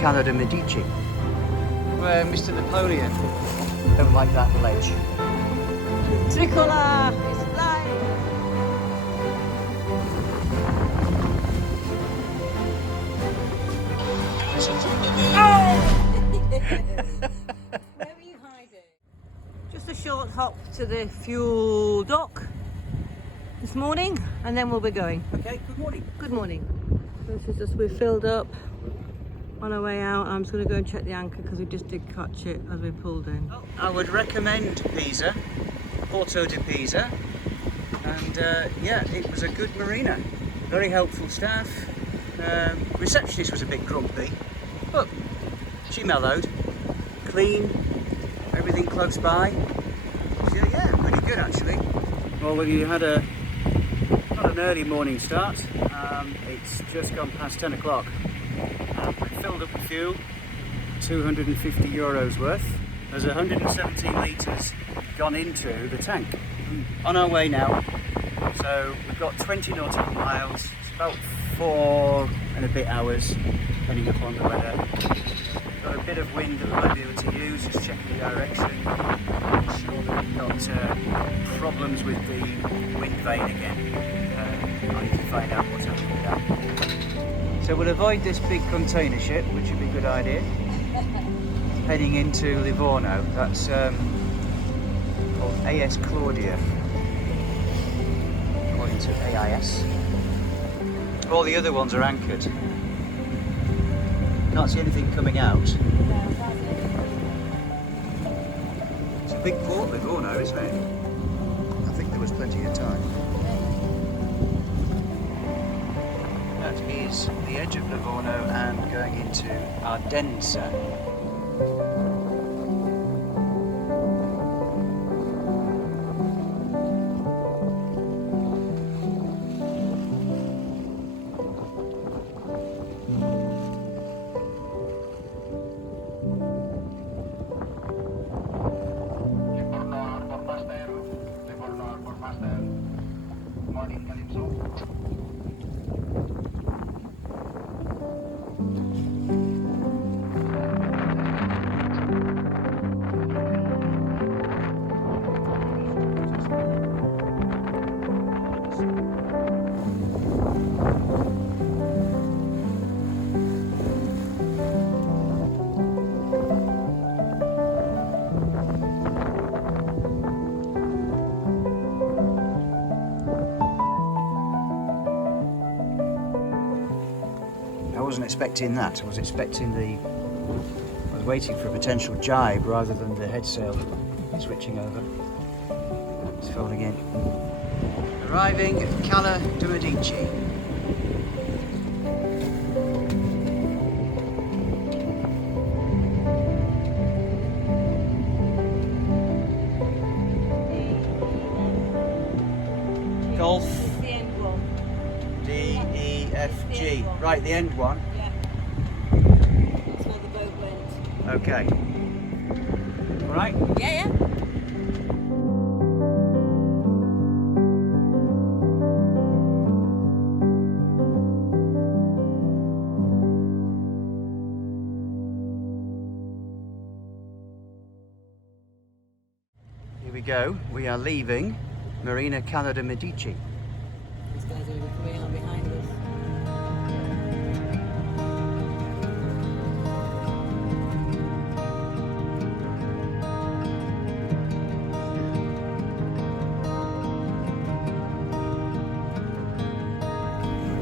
Cala de Medici, where Mr. Napoleon don't like that ledge. Tricolor is flying. Where are you hiding? Just a short hop to the fuel dock this morning, and then we'll be going. Okay, good morning. Good morning. This is just, we're filled up on our way out. I'm just going to go and check the anchor because we just did catch it as we pulled in. I would recommend Pisa, Porto de Pisa, and yeah, it was a good marina. Very helpful staff. Receptionist was a bit grumpy, but she mellowed. Clean, everything close by. So yeah, pretty good actually. Well, we had not an early morning start. It's just gone past 10 o'clock. We filled up with fuel, 250 euros worth. There's 117 litres gone into the tank. On our way now, so we've got 20 nautical miles. It's about 4 and a bit hours, depending upon the weather. Got a bit of wind that we might be able to use, just checking the direction. Make sure that we've got problems with the wind vane again. I need to find out what's happening with that. So we'll avoid this big container ship, which would be a good idea. Heading into Livorno, that's called AS Claudia, according to AIS. All the other ones are anchored. Can't see anything coming out. It's a big port, Livorno, isn't it? I think there was plenty of time. That is the edge of Livorno and going into Ardennes. I wasn't expecting that. I was waiting for a potential jibe rather than the head sail switching over. It's folding in. Arriving at Cala de Medici. Golf. The end one. D-E-F-G. Right, the end one. Yeah. That's where the boat went. Okay. All right. Yeah, yeah. Here we go. We are leaving Marina Cala de Medici. These guys are coming out behind us.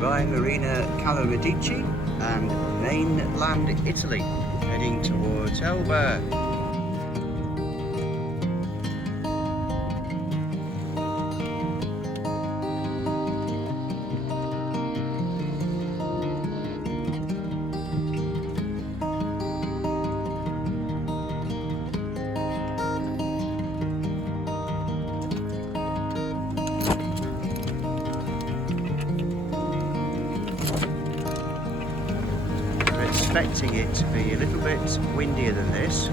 By Marina Cala Medici and mainland Italy, heading towards Elba. Expecting it to be a little bit windier than this.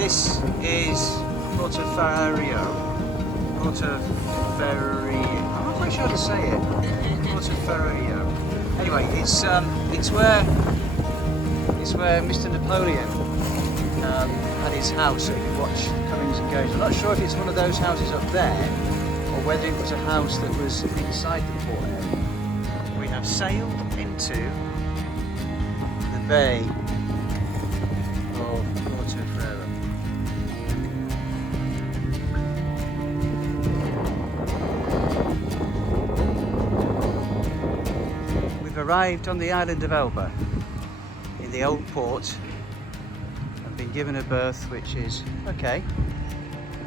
this is Portoferraio. I'm not quite sure how to say it. Portoferraio. Anyway, it's where Mr. Napoleon had his house, so you could watch comings and goings. I'm not sure if it's one of those houses up there, or whether it was a house that was inside the port area. We have sailed into the bay of Portoferraio. We've arrived on the island of Elba, in the old port, and been given a berth which is okay.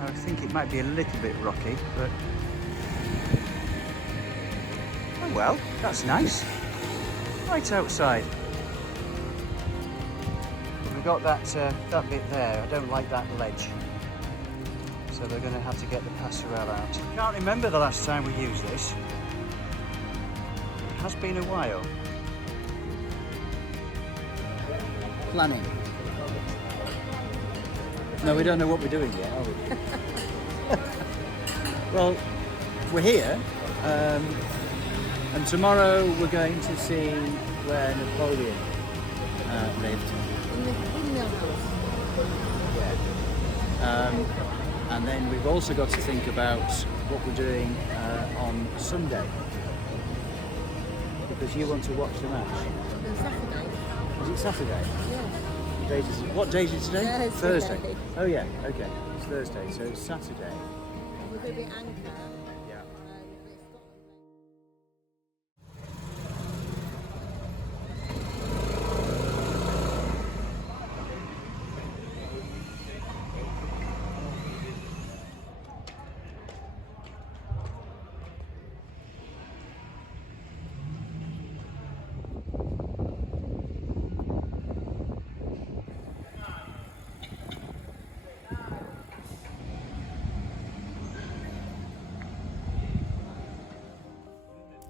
I think it might be a little bit rocky, but oh well, that's nice. Right outside. We've got that bit there. I don't like that ledge, so we're going to have to get the passerelle out. I can't remember the last time we used this. It has been a while. Planning. No, we don't know what we're doing yet, are we? Well, we're here, and tomorrow we're going to see where Napoleon lived. In the windmill house. And then we've also got to think about what we're doing on Sunday, because you want to watch the match. On Saturday. Is it Saturday? Yes. What date is it today? Thursday. Oh yeah, okay. It's Thursday, so it's Saturday. We're going to be anchored. Yeah.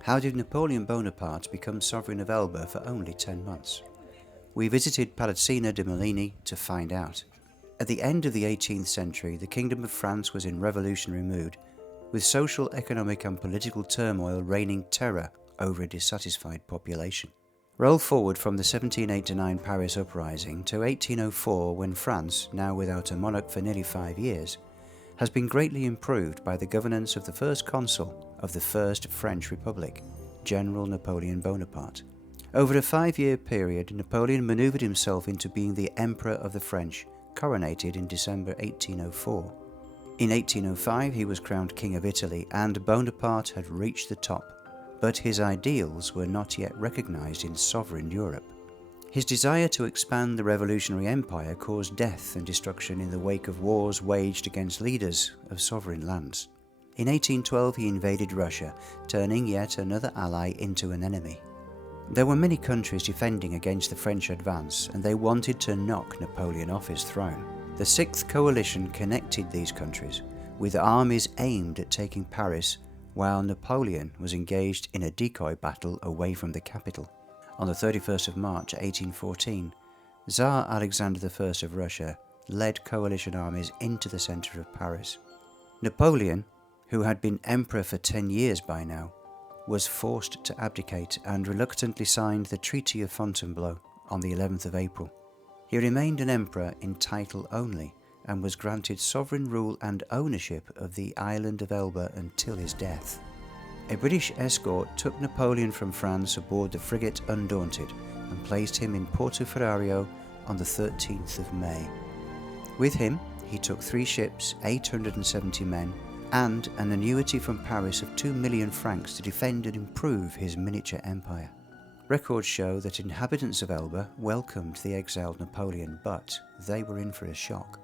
How did Napoleon Bonaparte become sovereign of Elba for only 10 months? We visited Palacina de Medici to find out. At the end of the 18th century, the Kingdom of France was in revolutionary mood, with social, economic and political turmoil reigning terror over a dissatisfied population. Roll forward from the 1789 Paris uprising to 1804, when France, now without a monarch for nearly 5 years, has been greatly improved by the governance of the first consul of the First French Republic, General Napoleon Bonaparte. Over a 5-year period, Napoleon manoeuvred himself into being the Emperor of the French, coronated in December 1804. In 1805 he was crowned King of Italy, and Bonaparte had reached the top, but his ideals were not yet recognised in sovereign Europe. His desire to expand the revolutionary empire caused death and destruction in the wake of wars waged against leaders of sovereign lands. In 1812 he invaded Russia, turning yet another ally into an enemy. There were many countries defending against the French advance, and they wanted to knock Napoleon off his throne. The Sixth Coalition connected these countries, with armies aimed at taking Paris, while Napoleon was engaged in a decoy battle away from the capital. On the 31st of March 1814, Tsar Alexander I of Russia led coalition armies into the centre of Paris. Napoleon, who had been emperor for 10 years by now, was forced to abdicate and reluctantly signed the Treaty of Fontainebleau on the 11th of April. He remained an emperor in title only, and was granted sovereign rule and ownership of the island of Elba until his death. A British escort took Napoleon from France aboard the frigate Undaunted and placed him in Portoferraio on the 13th of May. With him, he took 3 ships, 870 men, and an annuity from Paris of 2 million francs to defend and improve his miniature empire. Records show that inhabitants of Elba welcomed the exiled Napoleon, but they were in for a shock.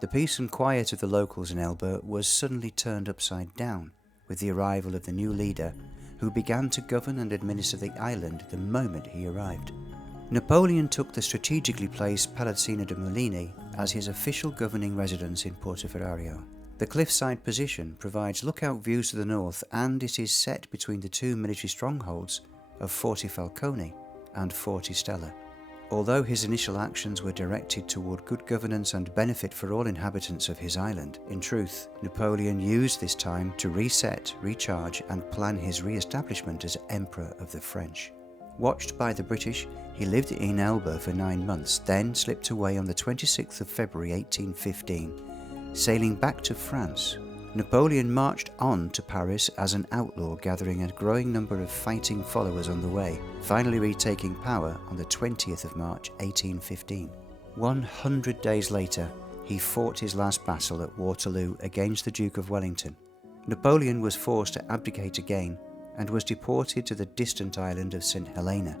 The peace and quiet of the locals in Elba was suddenly turned upside down with the arrival of the new leader, who began to govern and administer the island the moment he arrived. Napoleon took the strategically placed Palacina de Medici as his official governing residence in Portoferraio. The cliffside position provides lookout views to the north, and it is set between the 2 military strongholds of Forte Falcone and Forte Stella. Although his initial actions were directed toward good governance and benefit for all inhabitants of his island, in truth, Napoleon used this time to reset, recharge and plan his re-establishment as Emperor of the French. Watched by the British, he lived in Elba for 9 months, then slipped away on the 26th of February 1815, sailing back to France. Napoleon marched on to Paris as an outlaw, gathering a growing number of fighting followers on the way, finally retaking power on the 20th of March 1815. 100 days later, he fought his last battle at Waterloo against the Duke of Wellington. Napoleon was forced to abdicate again and was deported to the distant island of St. Helena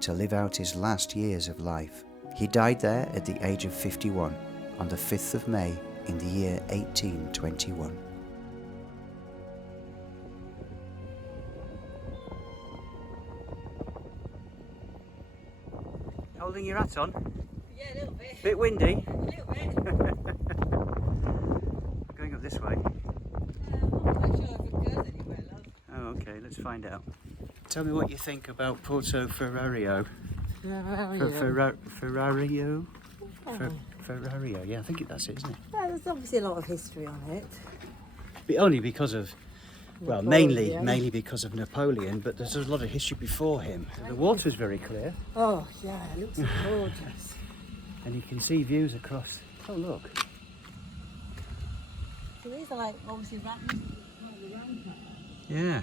to live out his last years of life. He died there at the age of 51 on the 5th of May in the year 1821. Holding your hat on? Yeah, a little bit. Bit windy? A little bit. Going up this way. I'm not quite sure if it goes anywhere, love. Oh, okay, let's find out. Tell me what you think about Portoferraio. Ferrario? Ferrario, yeah, I think that's it, isn't it? Yeah, there's obviously a lot of history on it. But only because of, well, Napoleon. mainly because of Napoleon, but there's a lot of history before him. The water's very clear, Oh, yeah, it looks gorgeous. and you can see views across. Oh, look. So these are like obviously ramparts. Yeah.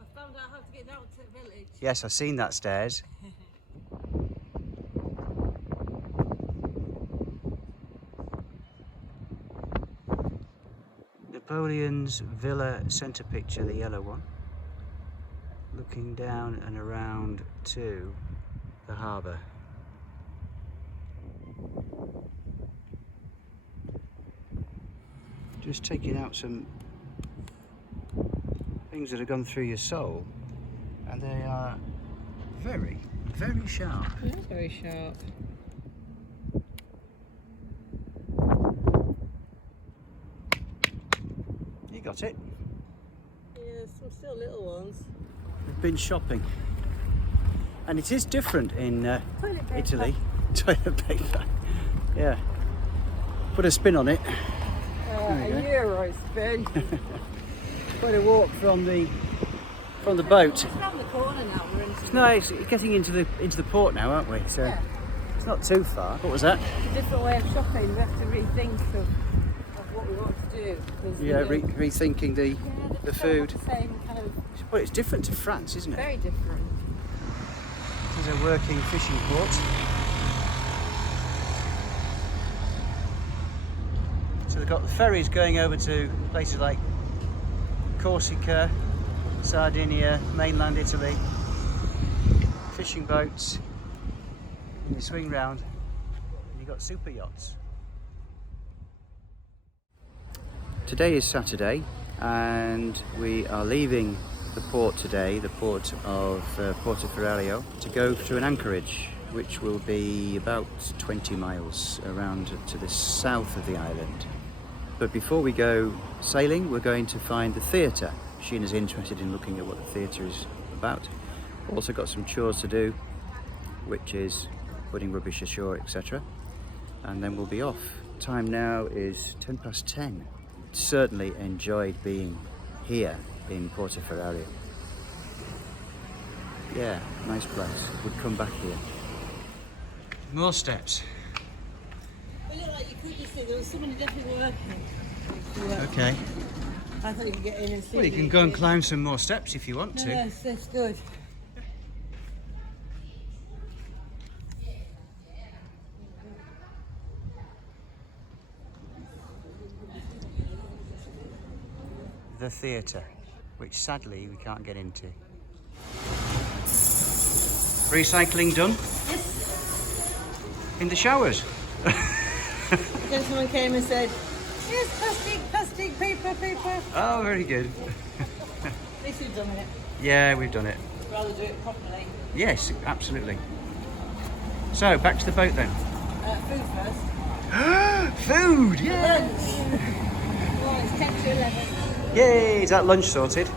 I found out how to get down to the village. Yes, I've seen that stairs. Napoleon's villa centre picture, the yellow one, looking down and around to the harbour. Just taking out some things that have gone through your soul, and they are very, very sharp. It is very sharp. You got it. Yeah, there's some still little ones. We've been shopping, and it is different in Toilet paper. Italy. Toilet paper. Yeah. Put a spin on it. A euro spin. Quite a walk from the boat. It's around the corner now. We're into It's nice getting into the port now, aren't we? So Yeah. it's not too far. What was that? a different way of shopping. We have to rethink of what we want to do. 'Cause, you Yeah, know, rethinking the just food. don't have the same kind of, Well, it's different to France, isn't it? very different. This is a working fishing port. So they've got the ferries going over to places like Corsica, Sardinia, mainland Italy. Fishing boats. And you swing round and you've got super yachts. Today is Saturday and we are leaving the port today, the port of Portoferraio, to go to an anchorage which will be about 20 miles around to the south of the island. But before we go sailing, we're going to find the theatre. Sheena's interested in looking at what the theatre is about. Also got some chores to do, which is putting rubbish ashore, etc. And then we'll be off. Time now is 10:10. Certainly enjoyed being here in Portoferraio. Yeah, nice place. Would come back here. More steps. It looked like you could just see there was somebody definitely working. Okay. I thought you could get in and see. Well, you can go and climb some more steps if you want No, to. that's good. The theatre, which sadly we can't get into. Recycling done? Yes. In the showers. Then someone came and said, yes, plastic, paper. Oh, very good. At least we've done it. Yeah, we've done it. Rather do it properly. Yes, absolutely. So, back to the boat then. Food first. Food! Yeah! Lunch. Oh, it's 10 to 11. Yay, is that lunch sorted?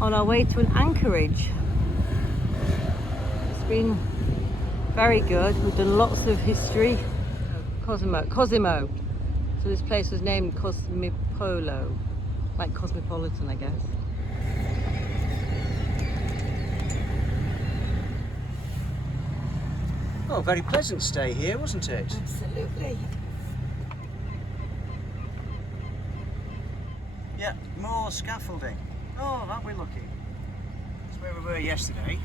On our way to an anchorage. It's been very good. We've done lots of history. Cosimo. So this place was named Cosmopolo, like Cosmopolitan, I guess. Oh, very pleasant stay here, wasn't it? Absolutely. Yeah, more scaffolding. Oh, aren't we lucky? That's where we were yesterday,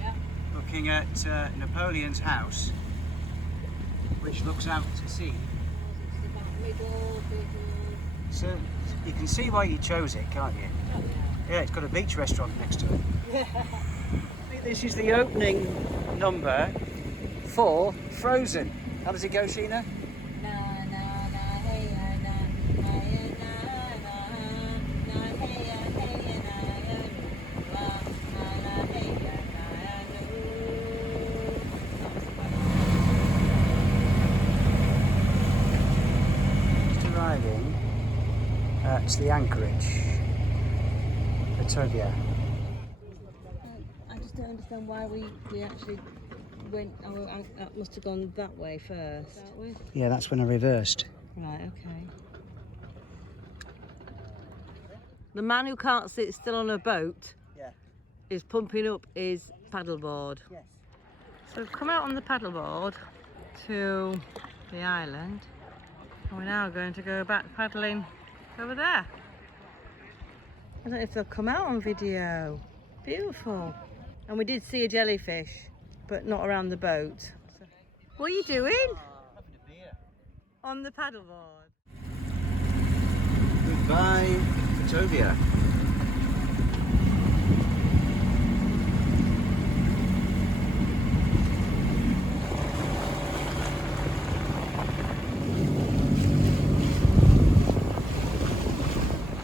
Yeah. looking at Napoleon's house, which looks out to sea. So you can see why you chose it, can't you? Yeah, it's got a beach restaurant next to it. I think this is the opening number for Frozen. How does it go, Sheena? Arriving at the anchorage, Portoferraio. I just don't understand why we actually went. That must have gone that way first. That way? Yeah, that's when I reversed. Right, okay. The man who can't sit still on a boat is pumping up his paddleboard. Yes. So we've come out on the paddleboard to the island, and we're now going to go back paddling over there. I don't know if they'll come out on video. Beautiful. And we did see a jellyfish, but not around the boat. So, what are you doing? Having a beer. On the paddleboard. Goodbye, Portoferraio.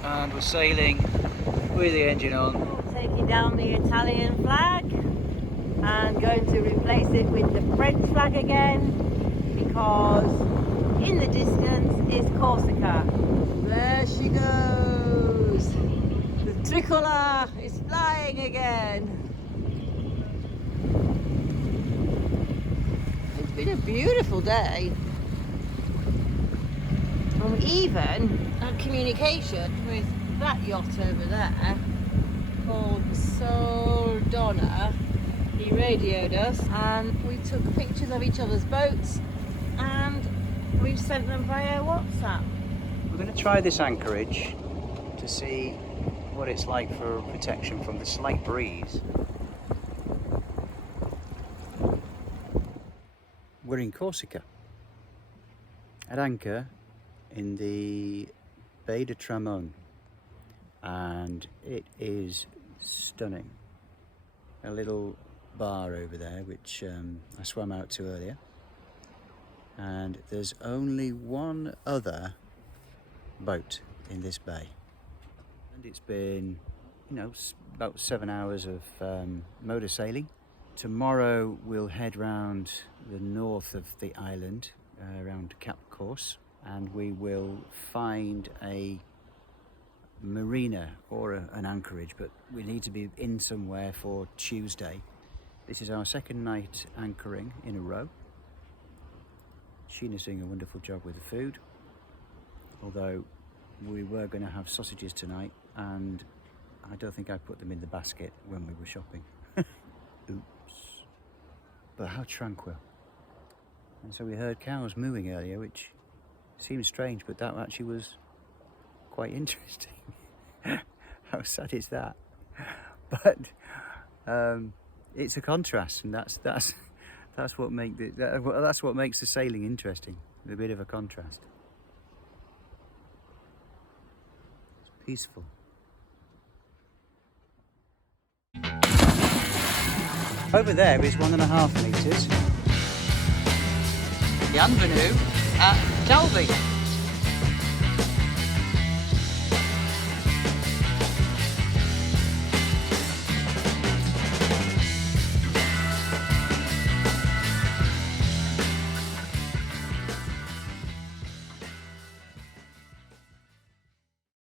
And we're sailing with the engine on. Taking down the Italian flag and going to replace it with the French flag again, because in the distance is Corsica. There she goes. The tricolour is flying again. It's been a beautiful day. And we even had communication with that yacht over there called Soldona. He radioed us and we took pictures of each other's boats and we've sent them via WhatsApp. We're going to try this anchorage to see what it's like for protection from the slight breeze. We're in Corsica, at anchor in the Bay de Tramon, and it is stunning. A little bar over there which I swam out to earlier, and there's only one other boat in this bay, and it's been, you know, about 7 hours of motor sailing. Tomorrow we'll head round the north of the island, around Cap Corse, and we will find a marina or an anchorage, but we need to be in somewhere for Tuesday. This is our second night anchoring in a row. Sheena's doing a wonderful job with the food, although we were going to have sausages tonight and I don't think I put them in the basket when we were shopping. Oops. But how tranquil. And so we heard cows mooing earlier, which seems strange, but that actually was quite interesting. How sad is that? But it's a contrast, and that's what that's what makes the sailing interesting. A bit of a contrast. peaceful. Over there is 1.5 metres. Bienvenue at Calvi.